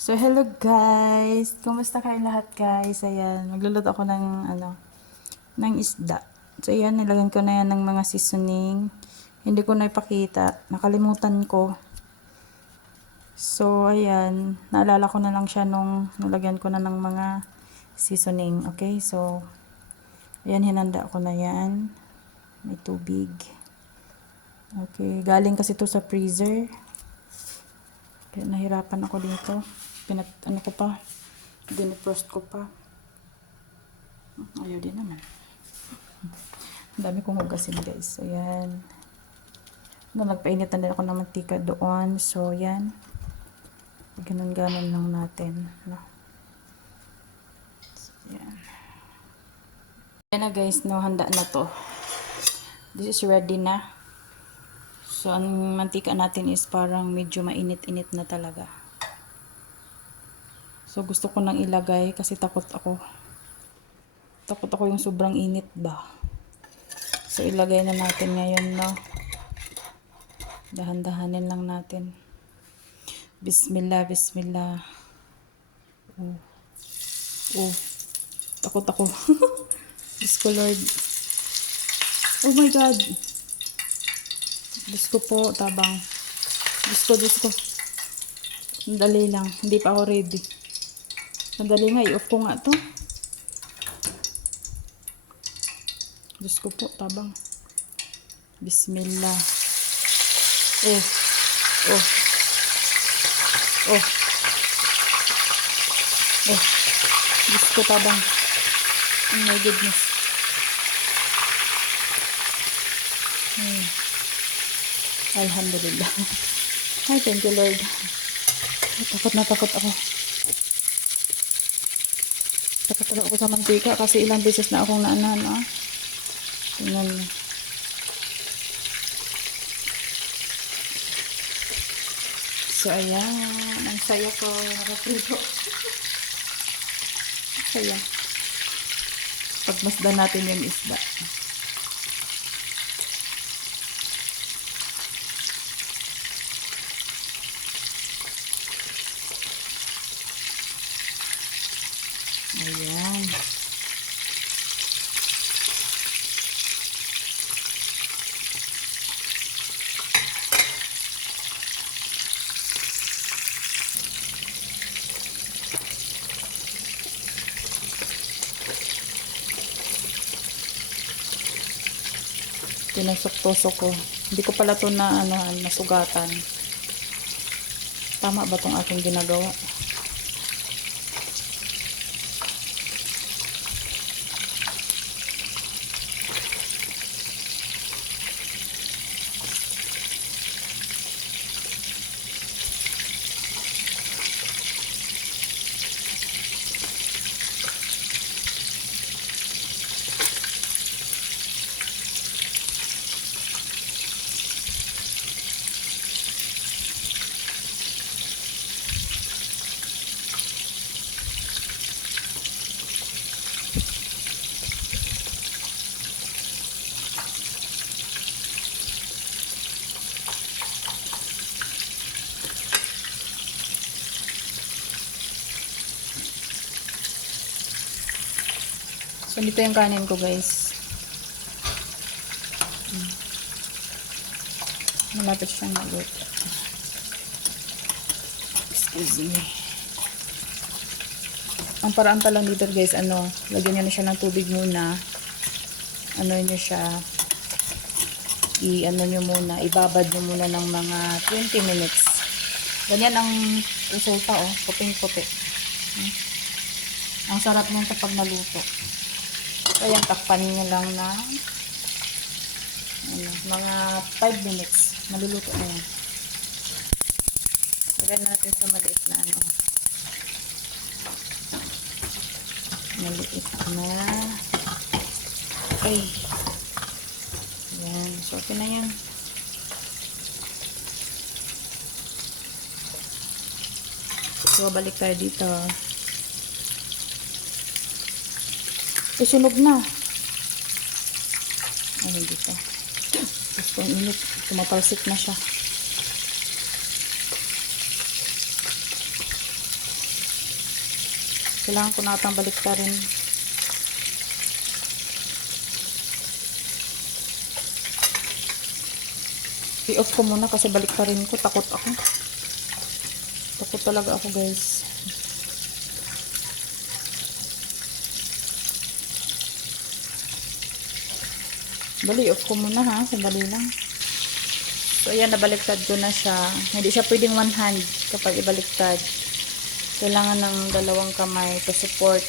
So, hello guys! Kumusta kayo lahat guys? Ayan, magluluto ako ng isda. So, ayan, nilagyan ko na yan ng mga seasoning. Hindi ko na ipakita. Nakalimutan ko. So, ayan, naalala ko na lang siya nung nilagyan ko na ng mga seasoning. Okay, so, ayan, hinanda ko na yan. May tubig. Okay, galing kasi to sa freezer. Kaya nahirapan ako dito. Ano ko pa, dinifrost ko pa. Ayaw din naman. Ang dami kong hugasin guys. Ayan. Nagpainitan din ako ng mantika doon. So, yan. Ganun-ganon lang natin. No? So, yan. Yan na guys, no, handa na to. This is ready na. So, ang mantika natin is parang medyo mainit-init na talaga. So, gusto ko nang ilagay kasi takot ako. Takot ako yung sobrang init ba. So, ilagay na natin ngayon, no. Dahan-dahanin lang natin. Bismillah, bismillah. Oh. Oh. Takot ako. Diyos ko, Lord. Oh my God. Diyos ko po, tabang. Diyos ko, Diyos ko. Sandali lang. Hindi pa ako ready. Sandali nga, i-off ko nga to. Diyos ko po, tabang. Bismillah. Oh. Oh. Oh. Oh. Diyos ko, tabang. Oh my goodness. Alhamdulillah. Ay, thank you, Lord. Ay, takot na takot ako. Takot ako sa mantika kasi ilang beses na akong naanahan, ah. Tingnan mo. So, ayan. Ang saya ko. Nakaprito. Saya. Pagmasdan natin yung isda. Ayan. Tinusok-tusok ko. Hindi ko pala ito na nasugatan. Tama ba itong aking ginagawa? So, dito yung kanin ko, guys. Malapit siyang maluto. Excuse me. Ang paraan pa lang dito, guys, lagyan nyo na siya ng tubig muna. Nyo siya, nyo muna, ibabad nyo muna ng mga 20 minutes. Ganyan ang resulta, oh. Puting-puti. Ang sarap niyan kapag naluto. So, ayan, takpan nyo lang ng mga 5 minutes. Maluluto na yan. Lagyan natin sa maliit na maliit na ay. Ayan. So, okay na yan. So, balik tayo dito. Sunog na. Ay, hindi pa. Gusto ang init. Tumatalsik na siya. Kailangan ko na atang baliktarin. I-off ko muna kasi baliktarin ko. Takot ako. Takot talaga ako, guys. Bali, off ko muna ha. Sandali lang. So, ayan, nabaliktad ko na siya. Hindi siya pwedeng one hand kapag ibaliktad. Kailangan ng dalawang kamay to support.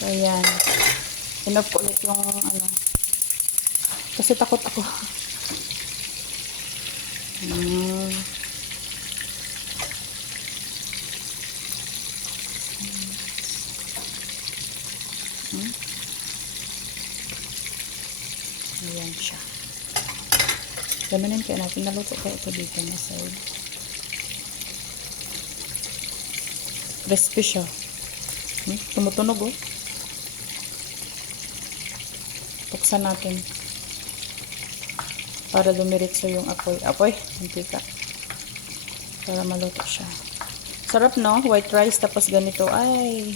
So, ayan. In-off ko ulit yung ano. Kasi takot ako. Ayan siya. Ganonin kaya natin. Naluto kaya ito dito na side. Crispy siya. Tumutunog oh. Buksan natin. Para dumiritso yung apoy. Apoy, mantika. Para maluto siya. Sarap no? White rice tapos ganito. Ay.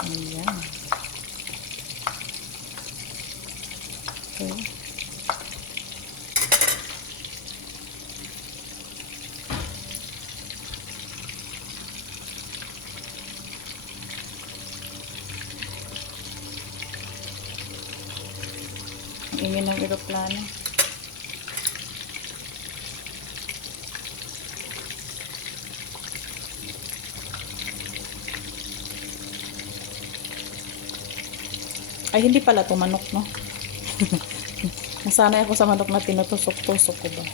Ayan. Okay. Ang ingin ng eroplano. Ay, hindi pala ito manok, no? Nasanay ako sa manok na tinutusok-tusok ko ba.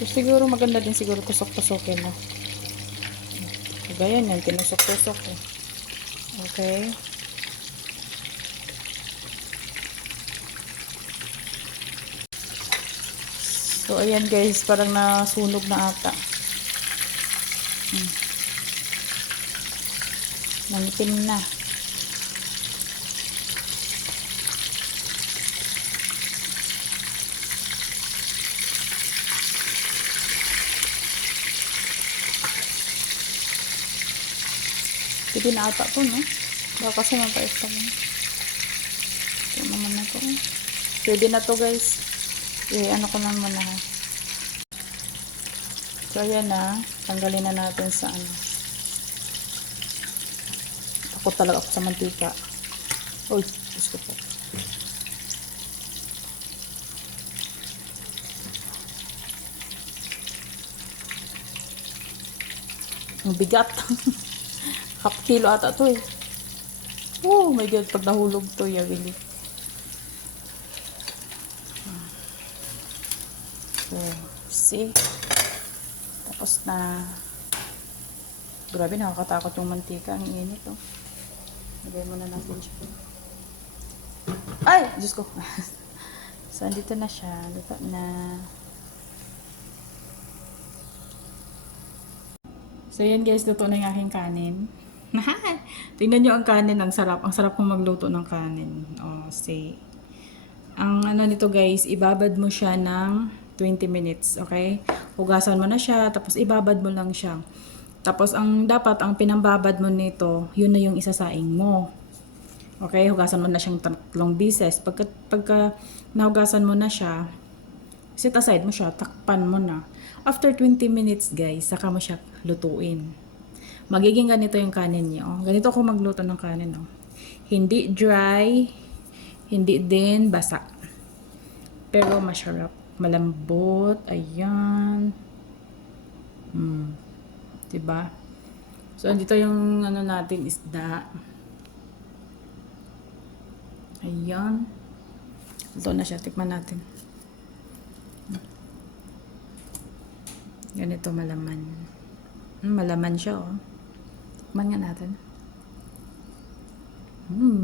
So, siguro maganda din siguro tusok-tusokin, no? Kagaya yan, tinusok-tusok eh. Okay. So, ayan guys, parang nasunog na ata. Nangitim na. Pwede na ata po, no? Baka kasi mapait pa mo. Ito naman na to. Pwede na to, guys. Ano ko lang muna. So, ayan na. Tanggalin na natin sa ano. Takot talaga ako sa mantika. Uy, gusto po. Ang bigat. Half kilo ata to eh. Oh my god, pag nahulog to, really. So, see? Tapos na. Grabe, nakakatakot yung mantika. Ang init oh. Lagay muna natin siya. Ay! Diyos ko. So, andito na siya. Luto na. So, yan guys. Luto na yung aking kanin. Tingnan nyo ang kanin. Ang sarap. Ang sarap kong magluto ng kanin. Oh, see. Ang ano nito guys, ibabad mo siya ng 20 minutes. Okay? Hugasan mo na siya. Tapos, ibabad mo lang siya. Tapos, ang pinambabad mo nito, yun na yung isasaing mo. Okay, hugasan mo na siyang 3 beses. Pagka nahugasan mo na siya, set aside mo siya, takpan mo na. After 20 minutes, guys, saka mo siya lutuin. Magiging ganito yung kanin niyo. Ganito ako magluto ng kanin. Hindi dry, hindi din basa. Pero masarap. Malambot. Ayan. Diba? So, andito yung ano natin, isda. Ayan. Ito na siya. Tikman natin. Ganito malaman. Malaman siya, oh. Tikman nga natin.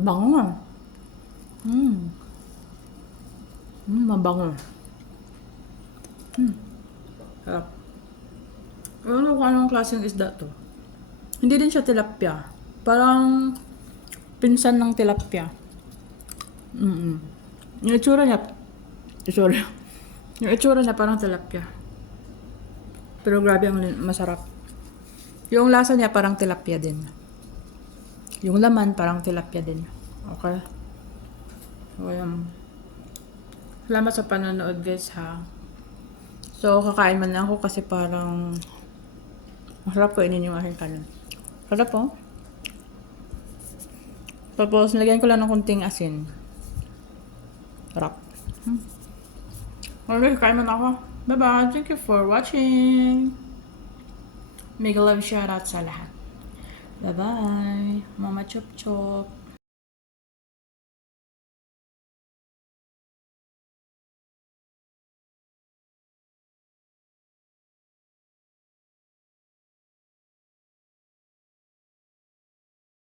Bango. Mabango. Sarap. Ano kung anong klaseng isda to? Hindi din siya tilapia. Parang pinsan ng tilapia. Yung itsura niya, sorry. Yung itsura niya parang tilapia. Pero grabe ang masarap. Yung lasa niya parang tilapia din. Yung laman parang tilapia din. Okay? So, salamat sa panonood guys ha. So, kakain man lang ako kasi parang masarap ko inin yung aking kanin. Sarap po. Tapos, nilagyan ko lang ng kunting asin. Sarap. Okay, kakain man ako. Bye-bye. Thank you for watching. Mega love shoutout sa lahat. Bye-bye. Mama Chop Chop.